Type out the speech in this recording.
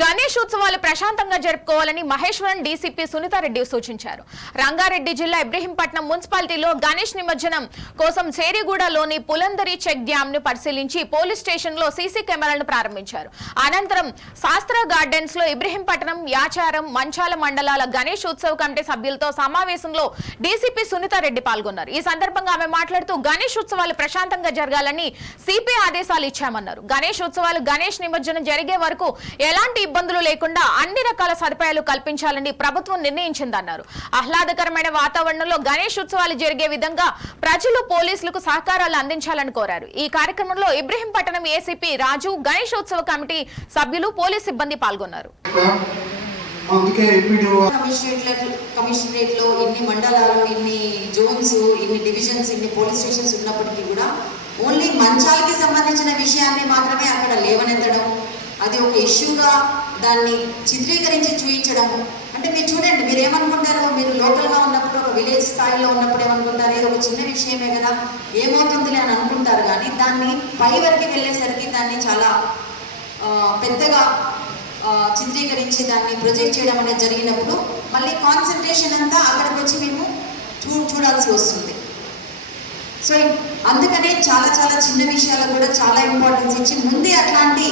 గణేష్ ఉత్సవాలు ప్రశాంతంగా జరుపుకోవాలని మహేశ్వరం డీసీపీ సునీతారెడ్డి సూచించారు. రంగారెడ్డి జిల్లా ఇబ్రహీంపట్నం మున్సిపాలిటీలో గణేష్ నిమజ్జనం కోసం చేరిగూడలోని పులందరి చెక్ డ్యామ్ ను పరిశీలించి పోలీస్ స్టేషన్ లో సీసీ కెమెరాలను ప్రారంభించారు. అనంతరం శాస్త్ర గార్డెన్స్ లో ఇబ్రహీంపట్నం, యాచారం, మంచాల మండలాల గణేష్ ఉత్సవ కమిటీ సభ్యులతో సమావేశంలో డీసీపీ సునీతారెడ్డి పాల్గొన్నారు. ఈ సందర్భంగా ఆమె మాట్లాడుతూ గణేష్ ఉత్సవాలు ప్రశాంతంగా జరగాలని సిపి ఆదేశాలు ఇచ్చామన్నారు. గణేష్ ఉత్సవాలు గణేష్ నిమజ్జనం జరిగే వరకు ఎలాంటి ఇబ్బందులు లేకుండా అన్ని రకాల సదుపాయాలు కల్పించాలని ప్రభుత్వం నిర్ణయించిందన్నారు. ఆహ్లాదకరమైన వాతావరణంలో గణేష్ ఉత్సవాలు జరిగే విధంగా ప్రజలు, పోలీసులకు సహకారాలు అందించాలని కోరారు. ఈ కార్యక్రమంలో ఇబ్రహీంపట్నం ఏసీపీ రాజు, గణేష్ ఉత్సవ కమిటీ సభ్యులు, పోలీస్ సిబ్బంది పాల్గొన్నారు. కమిషనరేట్ లో ఇన్ని మండలాలు, ఇన్ని జోన్స్, ఇన్ని డివిజన్స్, ఇన్ని పోలీస్ స్టేషన్స్ ఉన్నప్పటికీ కూడా ఓన్లీ మంచాలకి సంబంధించిన విషయాన్ని మాత్రమే అక్కడ లేవనెత్తడం, అది ఒక ఇష్యూగా దాన్ని చిత్రీకరించి చూపించడం. అంటే మీరు చూడండి, మీరు ఏమనుకుంటారు, మీరు లోకల్గా ఉన్నప్పుడు, ఒక విలేజ్ స్థాయిలో ఉన్నప్పుడు ఏమనుకుంటారు, ఏదో ఒక చిన్న విషయమే కదా, ఏమవుతుందిలే అని అనుకుంటారు. కానీ దాన్ని పై వరకు వెళ్ళేసరికి దాన్ని చాలా పెద్దగా చిత్రీకరించి దాన్ని ప్రొజెక్ట్ చేయడం అనేది జరిగినప్పుడు మళ్ళీ కాన్సన్ట్రేషన్ అంతా అక్కడికి వచ్చి మేము చూడాల్సి వస్తుంది. సో అందుకనే చాలా చాలా చిన్న విషయాలకు కూడా చాలా ఇంపార్టెన్స్ ఇచ్చి ముందే అట్లాంటి